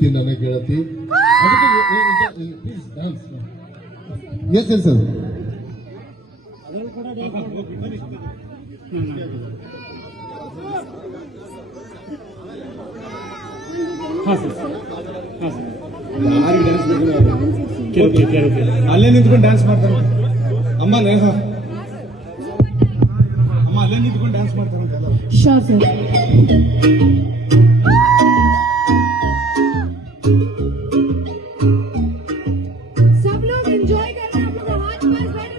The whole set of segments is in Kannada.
ಗೆಳತಿ ನನ್ನ ಗೆಳತಿ. Yes yes sir. ಅಲ್ಲೇ ನಿಂತ್ಕೊಂಡು ಡ್ಯಾನ್ಸ್ ಮಾಡ್ತಾರೆ ಅಮ್ಮ. ಅಮ್ಮ ಅಲ್ಲೇ ನಿಂತ್ಕೊಂಡು ಡ್ಯಾನ್ಸ್ ಮಾಡ್ತಾರೆ. सब लोग एंजॉय कर रहे हैं, अपने हाथ पास बैठे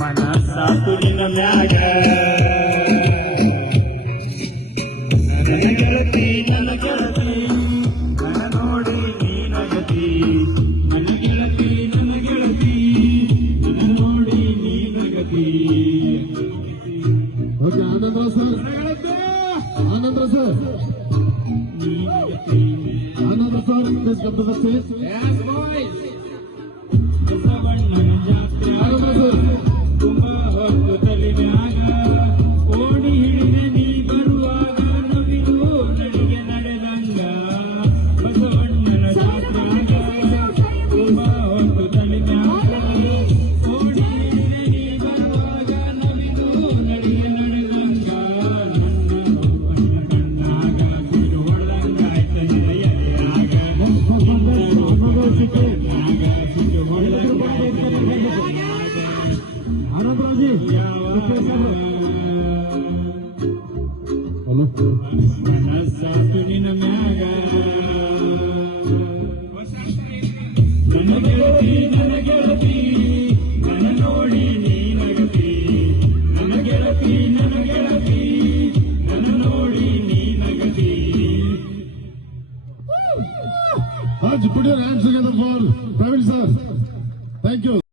ಮನಸ್ಸಾತುಲಿನ ಮ್ಯಾಗ ನನ್ನ ಗೆಳತಿ ನನ್ನ ಗೆಳತಿ ನನ್ನ ನೋಡಿ ನೀನಗತಿ. ನನ್ನ ಗೆಳತಿ ನನ್ನ ಗೆಳತಿ ನನ್ನ ನೋಡಿ ನೀನಗತಿ. ಓಕೆ, ಆನಂದ್ರ ಸರ್. ಆನಂದ್ರ ಸರ್. ಆನಂದ್ರ sir, please come to the stage. ಬಸವಣ್ಣನ ಜಾತ್ರೆ ಆನಂದ್ರ ಸರ್. ತುಂಬಾ ಹೊತ್ತು